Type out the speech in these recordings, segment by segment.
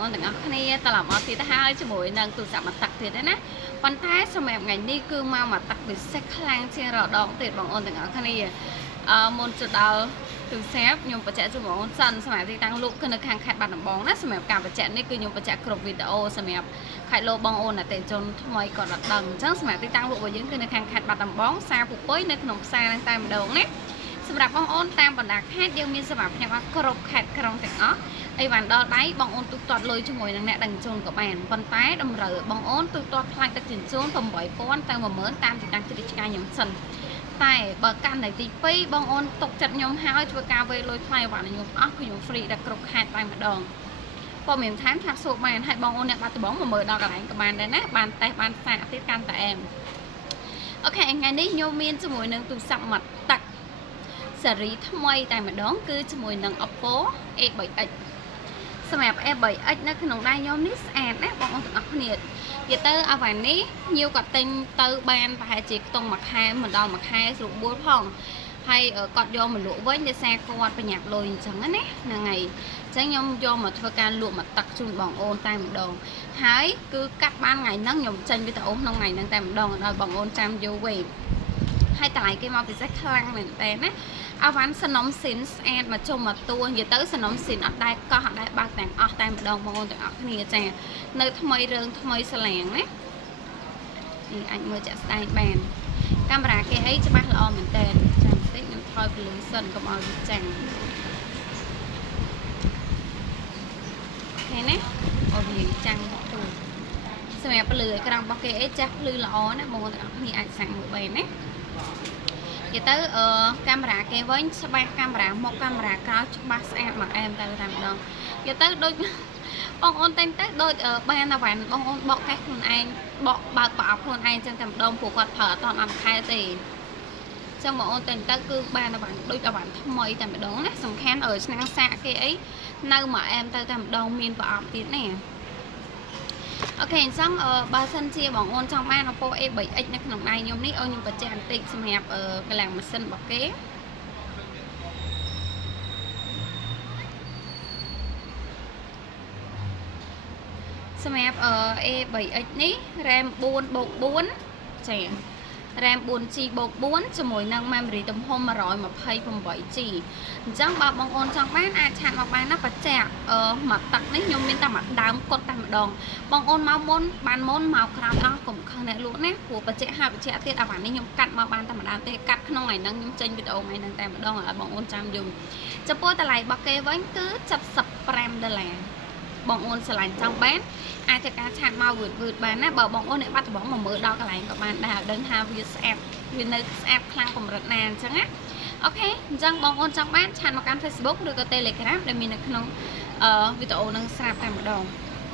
អូនទាំងអស់គ្នាត្រឡប់មកទៀតទៅហើយជាមួយនឹងទូរស័ព្ទមកទឹកទៀតណាប៉ុន្តែសម្រាប់ថ្ងៃនេះគឺមកទឹកពិសេសខ្លាំងជាងរដងទៀតបងអូនទាំងអស់គ្នាមុនទៅដល់ទូរស័ព្ទខ្ញុំបញ្ជាក់ជូនបងអូនសិនសម្រាប់ទីតាំងលក់គឺនៅខាងខេត្តបាត់ដំបងណាសម្រាប់ការបញ្ជាក់នេះគឺខ្ញុំបញ្ជាក់គ្រប់វីដេអូសម្រាប់ខេត្តលោបងអូនអតិថិជនថ្មីក៏ដល់ដឹងអញ្ចឹងសម្រាប់ទីតាំងលក់របស់យើងគឺនៅខាងខេត្តបាត់ដំបងផ្សារពុពុយនៅក្នុងផ្សារហ្នឹងតែម្ដងណាសម្រាប់បងអូនតាមបណ្ដាខេត្តយើងមានសម្រាប់ផ្នែកគ្រប់ខេត្តក្រុងទាំងអស់អីបានដល់ដៃបងអូនទូទាត់លុយជាមួយនឹងអ្នកដឹកជញ្ជូនក៏បានប៉ុន្តែតម្រូវបងអូនទូទាត់ថ្លៃដឹកជញ្ជូន 8000 ទៅ 10000 តាមទីតាំងជិតឆ្ងាយខ្ញុំសិនតែបើកាន់នៅទី2បងអូនទុកចិត្តខ្ញុំហើយធ្វើការវេលុយថ្លៃអាវ៉ាន់ខ្ញុំអស់គឺខ្ញុំ free ដល់គ្រប់ខេត្តតែម្ដងព័ត៌មានថែមថាសួរបានហើយបងអូនអ្នកបាត់ដំបងមកមើលដល់កន្លែងក៏បានដែរណាបានតេស្តបានសាកទៀតកាន់តែអែមអូខេថ្ងៃនេះខ្ញុំមានជាមួយនឹងទូរស័ព្ទមាត់ទឹកសេរីថ្មីតែម្ដងគឺជាមួយនឹង Oppo A3X សម្រាប់ A3X នៅក្នុងដៃខ្ញុំនេះស្អាតណាបងប្អូនទាំងអស់គ្នានិយាយទៅអាវ៉ាន់នេះញៀវក៏ទិញទៅបានប្រហែលជាខ្ទង់មួយខែមិនដល់មួយខែស្រួលបួលផងហើយគាត់យកមកលក់វិញដោយសារគាត់ប្រញាប់លុយអញ្ចឹងណាហ្នឹងហើយអញ្ចឹងខ្ញុំយកមកធ្វើការលក់មកទឹកជូនបងអូនតែម្ដងហើយគឺកាត់បានថ្ងៃហ្នឹងខ្ញុំចេញវីដេអូក្នុងថ្ងៃហ្នឹងតែម្ដងដល់បងអូនចាំយូរវិញហើយតម្លៃគេមកពិសេសខ្លាំងមែនតើណាអាវ៉ាន់សនំស៊ីនស្អាតមកជុំមកតួនិយាយទៅសនំស៊ីនអត់ដែរកោះអត់ដែរបើកទាំងអស់តែម្ដងបងប្អូនទាំងអស់គ្នាចានៅថ្មីរឿងថ្មីស្លាំងណានេះអាចមើលចាក់ស្ដែងបានកាមេរ៉ាគេអីច្បាស់ល្អមែនតើចាំបន្តិចខ្ញុំថយពលឺសិនកុំឲ្យវាចាំងឃើញណាអូវាចាំងទៅសម្រាប់ពលឺអេក្រង់របស់គេអីចាស់ភ្លឺល្អណាបងប្អូនទាំងអស់គ្នាអាចសាំងមើលបានណានិយាយទៅកាមេរ៉ាគេវិញច្បាស់កាមេរ៉ាមុខកាមេរ៉ាក្រោយច្បាស់ស្អាតមកអែមតែម្ដងនិយាយទៅដូចបងអូនតែងទៅដូចបានអាវ៉ាន់បងអូនបកកេះខ្លួនឯងបកបើកប្រអប់ខ្លួនឯងចឹងតែម្ដងព្រោះគាត់ប្រើអត់តាមមួយខែទេចឹងបងអូនតែងទៅគឺបានអាវ៉ាន់ដូចអាវ៉ាន់ថ្មីតែម្ដងណាសំខាន់ឆ្នាំងសាកគេអីនៅមកអែមទៅតែម្ដងមានប្រអប់ទៀតណាអូខេអញ្ចឹងបើសិនជាបងអូនចង់បាន Oppo A3X នៅក្នុងដៃខ្ញុំនេះខ្ញុំបញ្ជាក់បន្តិចសម្រាប់កម្លាំងម៉ាស៊ីនរបស់គេសម្រាប់A3X នេះ RAM 4/4 ចា RAM 4G/4 ជាមួយនឹង memory ទំហំ 128G អញ្ចឹងបើបងអូនចង់បានអាចឆាតមកបានណាបញ្ជាក់មកទឹកនេះខ្ញុំមានតែមួយដើមគាត់តែម្ដងបងអូនមកមុនបានមុនមកក្រោយអស់កុំខឹងអ្នកលក់ណាព្រោះបញ្ជាក់ហើយបញ្ជាក់ទៀតអាវ៉ាន់នេះខ្ញុំកាត់មកបានតែម្ដងទេកាត់ក្នុងថ្ងៃហ្នឹងខ្ញុំចេញវីដេអូថ្ងៃហ្នឹងតែម្ដងឲ្យបងអូនចាំយូរចំពោះតម្លៃរបស់គេវិញគឺ$75បងអូនឆ្លាញ់ចង់បានអាចធ្វើការឆាតមកវឺតបានណាបើបងអូនអ្នកបាត់ដំបងមកមើលដល់កន្លែងក៏បានដែរឲ្យដឹងថាវាស្អាតវានៅស្អាតខ្លាំងកម្រិតណាអញ្ចឹងណាអូខេអញ្ចឹងបងអូនចង់បានឆាតមកកាន់ Facebook ឬក៏ Telegram ដែលមាននៅក្នុងវីដេអូនឹងស្រាប់តែម្ដង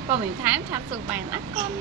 ព័ត៌មានថែមឆាតសួរបានអរគុណ